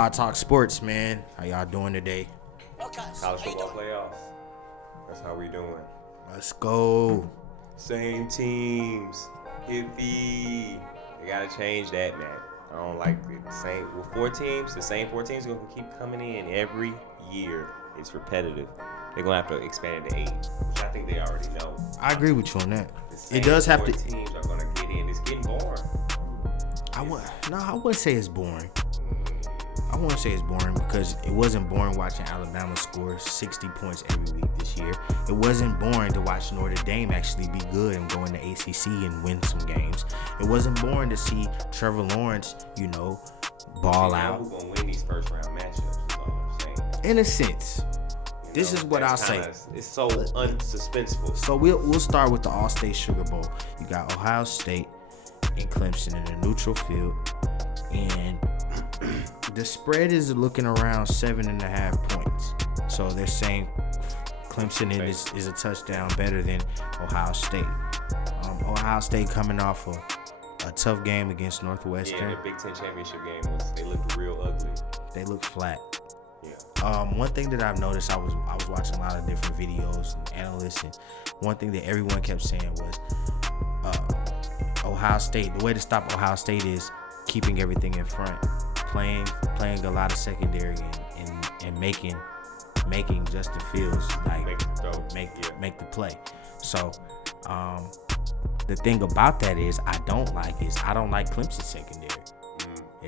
Pod Talk Sports, man. How y'all doing today? College football playoffs. That's how we doing. Let's go. Same teams. Iffy. They gotta change that, man. I don't like the same. With 4 teams, the same 4 teams are gonna keep coming in every year. It's repetitive. They're gonna have to expand it to 8, which I think they already know. I agree with you on that. It does have to. Teams are gonna get in. It's getting boring. I wouldn't say it's boring. I wouldn't say it's boring because it wasn't boring watching Alabama score 60 points every week this year. It wasn't boring to watch Notre Dame actually be good and go in the ACC and win some games. It wasn't boring to see Trevor Lawrence, ball out. Who's gonna win these first round matchups? Is all I'm saying. In a sense, this is what I'll say. It's so unsuspenseful. So we'll start with the All-State Sugar Bowl. You got Ohio State and Clemson in a neutral field, and the spread is looking around 7.5 points. So they're saying Clemson is a touchdown better than Ohio State. Ohio State coming off a tough game against Northwestern. Yeah, the Big Ten championship game they looked real ugly. They looked flat. Yeah. One thing that I've noticed, I was watching a lot of different videos and analysts, and one thing that everyone kept saying was Ohio State. The way to stop Ohio State is keeping everything in front, playing a lot of secondary and making Justin Fields make the play. So the thing about that is I don't like Clemson secondary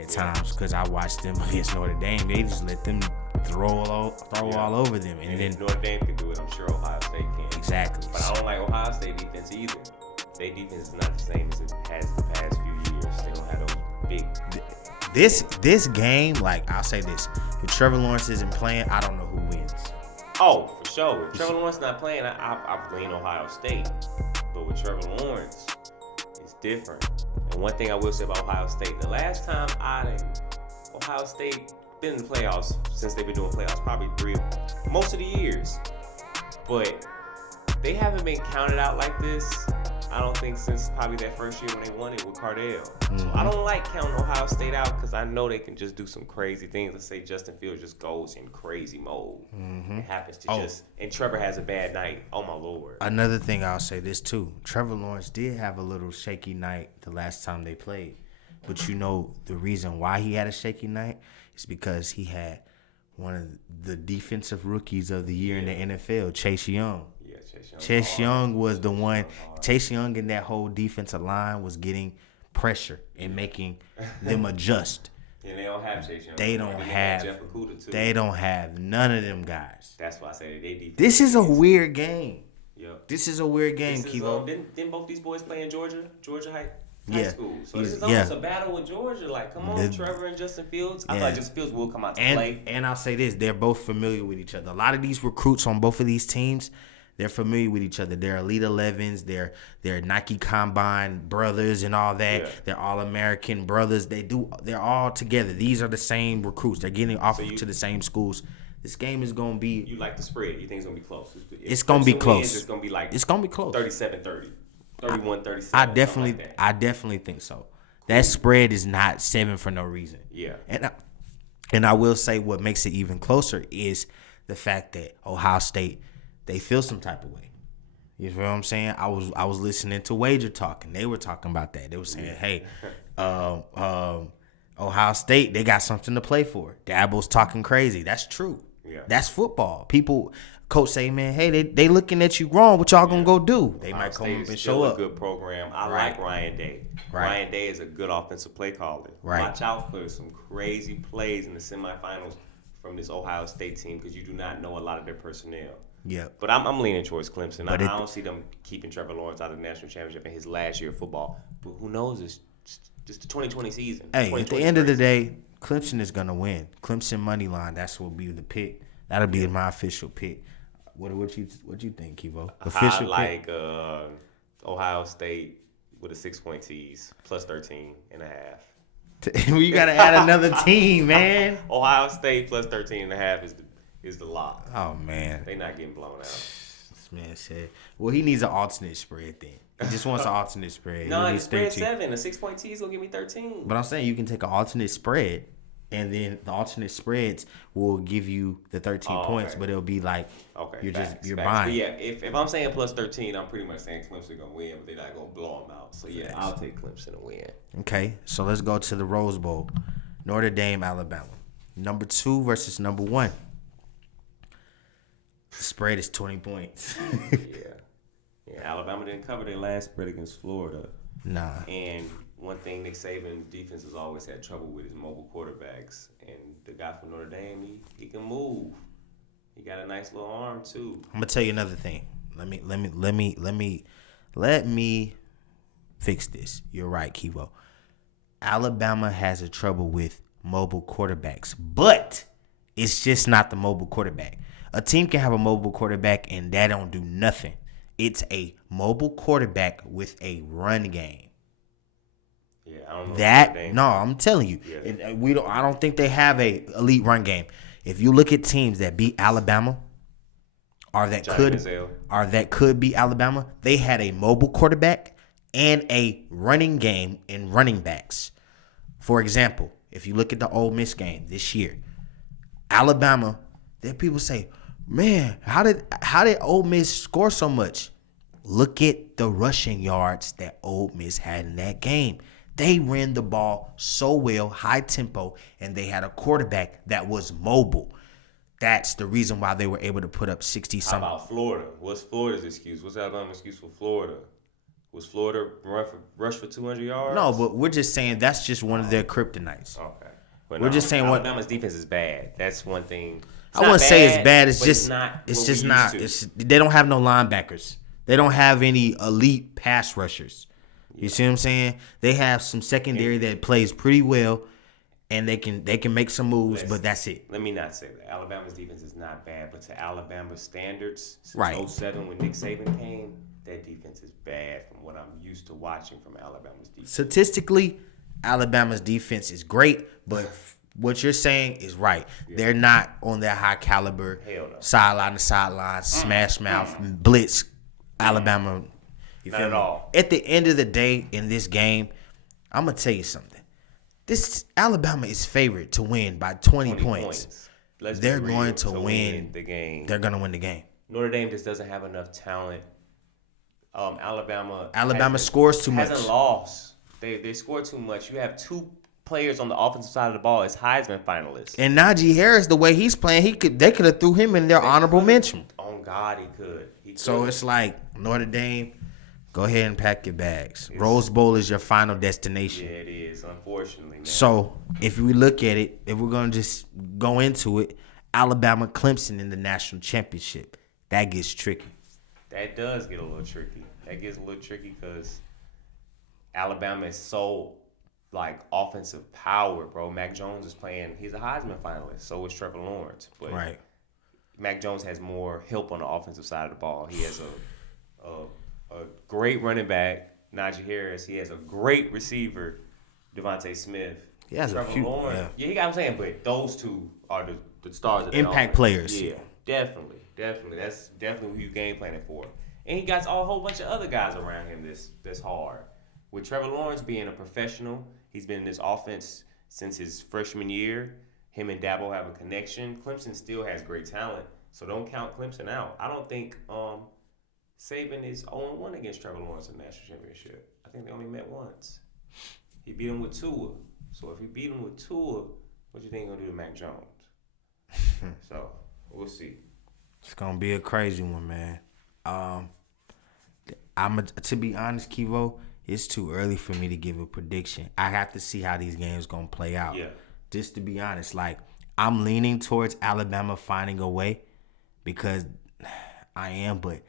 at times because I watched them against Notre Dame. They just let them throw all over them, and then if Notre Dame can do it, I'm sure Ohio State can. Exactly. But I don't like Ohio State defense either. Their defense is not the same as it has the past few years. They don't have those big. This game, I'll say this: if Trevor Lawrence isn't playing, I don't know who wins. Oh, for sure. If Trevor Lawrence not playing, I lean Ohio State. But with Trevor Lawrence, it's different. And one thing I will say about Ohio State: the last time Ohio State been in the playoffs since they've been doing playoffs, probably most of the years. But they haven't been counted out like this, I don't think, since probably that first year when they won it with Cardell. Mm-hmm. So I don't like counting Ohio State out because I know they can just do some crazy things. Let's say Justin Fields just goes in crazy mode. Mm-hmm. It happens to and Trevor has a bad night. Oh my Lord. Another thing I'll say this too. Trevor Lawrence did have a little shaky night the last time they played. But the reason why he had a shaky night is because he had one of the defensive rookies of the year in the NFL, Chase Young. Yeah, Chase Young was the one. Chase Young and that whole defensive line was getting pressure and making them adjust. And they don't have Chase Young. They don't have none of them guys. That's why I say they defense. This is a weird game. Yep. This is a weird game, Kivo. Didn't both these boys play in Georgia High School? So this is almost a battle with Georgia. Come on, Trevor and Justin Fields. I feel like Justin Fields will come out to play. And I'll say this, they're both familiar with each other. A lot of these recruits on both of these teams, they're familiar with each other. They're Elite 11s. They're Nike Combine brothers and all that. Yeah. They're All-American brothers. They're all together. These are the same recruits. They're getting offered to the same schools. This game is going to be... You like the spread. You think it's going to be close. It's going to be close. It's going to be it's going to be close. 37-30. 31-37. I definitely think so. That spread is not 7 for no reason. Yeah. And I will say what makes it even closer is the fact that Ohio State, they feel some type of way. You feel what I'm saying? I was listening to Wager Talk, and they were talking about that. They were saying, hey, Ohio State, they got something to play for. Dabo's talking crazy. That's true. Yeah. That's football. Coach say, man, hey, they looking at you wrong. What y'all gonna go do? They might come up and show up. A good program. I like Ryan Day. Right. Ryan Day is a good offensive play caller. Right. Watch out for some crazy plays in the semifinals from this Ohio State team because you do not know a lot of their personnel. Yeah. But I'm leaning towards Clemson. I don't see them keeping Trevor Lawrence out of the national championship in his last year of football. But who knows? It's just the 2020 season. Hey, at the end of the day, Clemson is gonna win. Clemson money line. That's what will be the pick. That'll be my official pick. What you think, Kivo? I like Ohio State with a 6-point tease plus 13.5. You gotta add another team, man. Ohio State plus 13.5 is the lock. Oh man, they not getting blown out. This man said, well, he needs an alternate spread then. He just wants an alternate spread. No, the spread 7. A 6-point tease gonna give me 13. But I'm saying you can take an alternate spread and then the alternate spreads will give you the 13 points, but it'll be like you're buying. But yeah, if I'm saying plus 13, I'm pretty much saying Clemson gonna win, but they're not gonna blow them out. So yeah, I'll take Clemson to win. Okay, so let's go to the Rose Bowl. Notre Dame, Alabama. Number 2 versus number 1. The spread is 20 points. Yeah, Alabama didn't cover their last spread against Florida. Nah. And one thing Nick Saban's defense has always had trouble with is mobile quarterbacks. And the guy from Notre Dame, he can move. He got a nice little arm too. I'm gonna tell you another thing. Let me fix this. You're right, Kivo. Alabama has a trouble with mobile quarterbacks, but it's just not the mobile quarterback. A team can have a mobile quarterback and that don't do nothing. It's a mobile quarterback with a run game. Yeah, I don't know. No, I'm telling you, I don't think they have a elite run game. If you look at teams that beat Alabama, or that could be Alabama, they had a mobile quarterback and a running game and running backs. For example, if you look at the Ole Miss game this year, Alabama, there people say, man, how did Ole Miss score so much? Look at the rushing yards that Ole Miss had in that game. They ran the ball so well, high tempo, and they had a quarterback that was mobile. That's the reason why they were able to put up 60-something. How about Florida? What's Florida's excuse? What's Alabama's excuse for Florida? Was Florida rush for 200 yards? No, but we're just saying that's just one of their kryptonites. Okay. But we're just saying Alabama's defense is bad. That's one thing. I wouldn't say it's bad. It's just not. They don't have no linebackers. They don't have any elite pass rushers. You see what I'm saying? They have some secondary that plays pretty well, and they can make some moves, but that's it. Let me not say that. Alabama's defense is not bad, but to Alabama's standards, since 07 when Nick Saban came, that defense is bad from what I'm used to watching from Alabama's defense. Statistically, Alabama's defense is great, but what you're saying is right. Yeah. They're not on that high caliber, sideline to sideline, smash mouth, blitz, Alabama. Not at all. At the end of the day, in this game, I'm gonna tell you something. This Alabama is favored to win by 20 points. They're going to win the game. They're going to win the game. Notre Dame just doesn't have enough talent. Alabama scores too much. Hasn't lost. They score too much. You have two players on the offensive side of the ball as Heisman finalists. And Najee Harris, the way he's playing, they could have threw him in their honorable mention. On God, he could. So it's like Notre Dame. Go ahead and pack your bags. Rose Bowl is your final destination. Yeah, it is, unfortunately. Man. So, if we look at it, if we're going to just go into it, Alabama, Clemson in the national championship, that gets tricky. That does get a little tricky. That gets a little tricky because Alabama is so, offensive power, bro. Mac Jones is playing. He's a Heisman finalist. So is Trevor Lawrence. But right. Mac Jones has more help on the offensive side of the ball. He has a great running back, Najee Harris. He has a great receiver, Devontae Smith. He has Trevor a few. Lawrence. Yeah, you got what I'm saying. But those two are the stars of the impact players. Yeah, definitely. That's definitely who you game planning for. And he got a whole bunch of other guys around him that's hard. With Trevor Lawrence being a professional, he's been in this offense since his freshman year. Him and Dabo have a connection. Clemson still has great talent, so don't count Clemson out. I don't think Saban is 0-1 against Trevor Lawrence in the national championship. I think they only met once. He beat him with Tua. So if he beat him with Tua, what do you think he's going to do to Mac Jones? So we'll see. It's going to be a crazy one, man. To be honest, Kivo, it's too early for me to give a prediction. I have to see how these games going to play out. Yeah. Just to be honest, I'm leaning towards Alabama finding a way because I am, but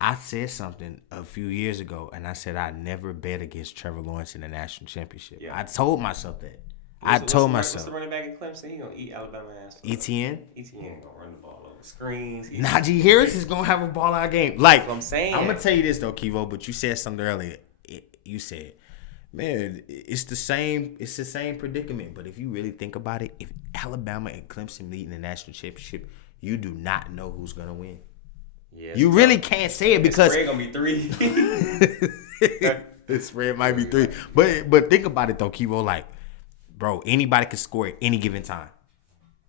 I said something a few years ago, and I said I'd never bet against Trevor Lawrence in the national championship. Yeah. I told myself that. What's the running back in Clemson? He gonna eat Alabama ass. ETN gonna run the ball over screens. Najee Harris is gonna have a ball out game. That's what I'm saying. I'm gonna tell you this though, Kivo. But you said something earlier. You said, "Man, it's the same. It's the same predicament." But if you really think about it, if Alabama and Clemson meet in the national championship, you do not know who's gonna win. Yeah, you really can't say it because the spread gonna be 3. The spread might be 3, but think about it though, Kivo. bro, anybody can score at any given time.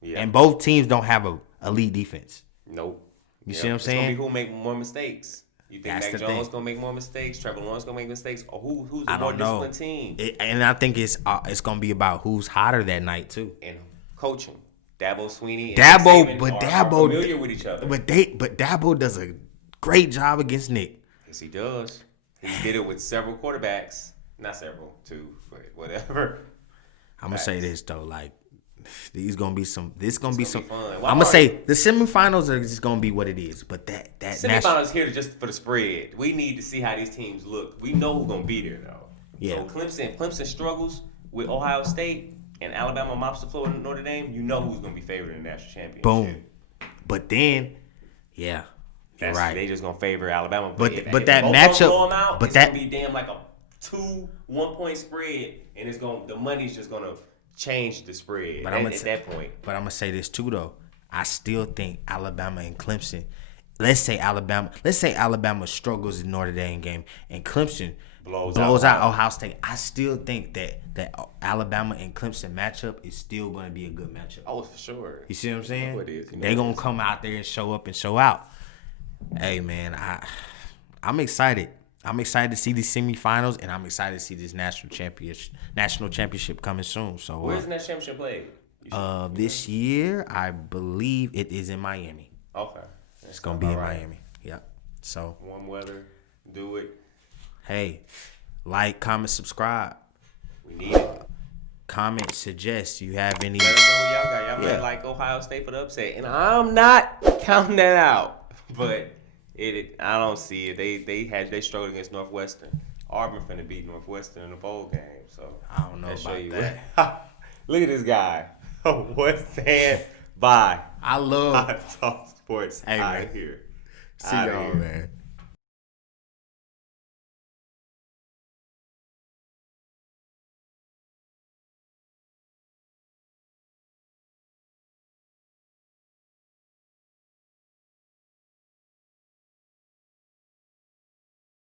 Yeah. And both teams don't have a elite defense. Nope. You see what I'm saying? It's gonna be who make more mistakes. You think Mac Jones gonna make more mistakes? Trevor Lawrence gonna make mistakes? Or who's the more disciplined team? And I think it's gonna be about who's hotter that night too. And coaching. Dabo Sweeney and Nick Saban are familiar with each other. But Dabo does a great job against Nick. Yes, he does. He did it with several quarterbacks. Not several, 2, but whatever. I'm gonna say this though, like this gonna be some fun. I'm gonna say the semifinals are just gonna be what it is. But that semifinals here just for the spread. We need to see how these teams look. We know who's gonna be there though. Yeah. So Clemson struggles with Ohio State and Alabama mops the floor in Notre Dame. You know who's gonna be favored in the national championship. Boom. But then, yeah, you're right. They just gonna favor Alabama. But if that matchup, blow them out, but it's that gonna be damn like a 2-1-point spread, and the money's just gonna change the spread at that point. But I'm gonna say this too though. I still think Alabama and Clemson. Let's say Alabama struggles in Notre Dame game and Clemson blows out Ohio State. I still think that Alabama and Clemson matchup is still going to be a good matchup. Oh, for sure. You see what I'm saying? It is. They're going to come out there and show up and show out. Hey, man, I'm excited. I'm excited to see these semifinals, and I'm excited to see this national championship coming soon. So where's the national championship played? This year, I believe it is in Miami. Okay. It's going to be in Miami. Yep. So warm weather. Do it. Hey, like, comment, subscribe. We need it. Comment, suggest. You have any? Let us know who y'all got. Y'all might like Ohio State for the upset, and I'm not counting that out. But I don't see it. They struggled against Northwestern. Auburn finna beat Northwestern in the bowl game. So I don't know about that. Look at this guy. What fan? Bye. I love Talk Sports. Hey, out man. here. See y'all, man.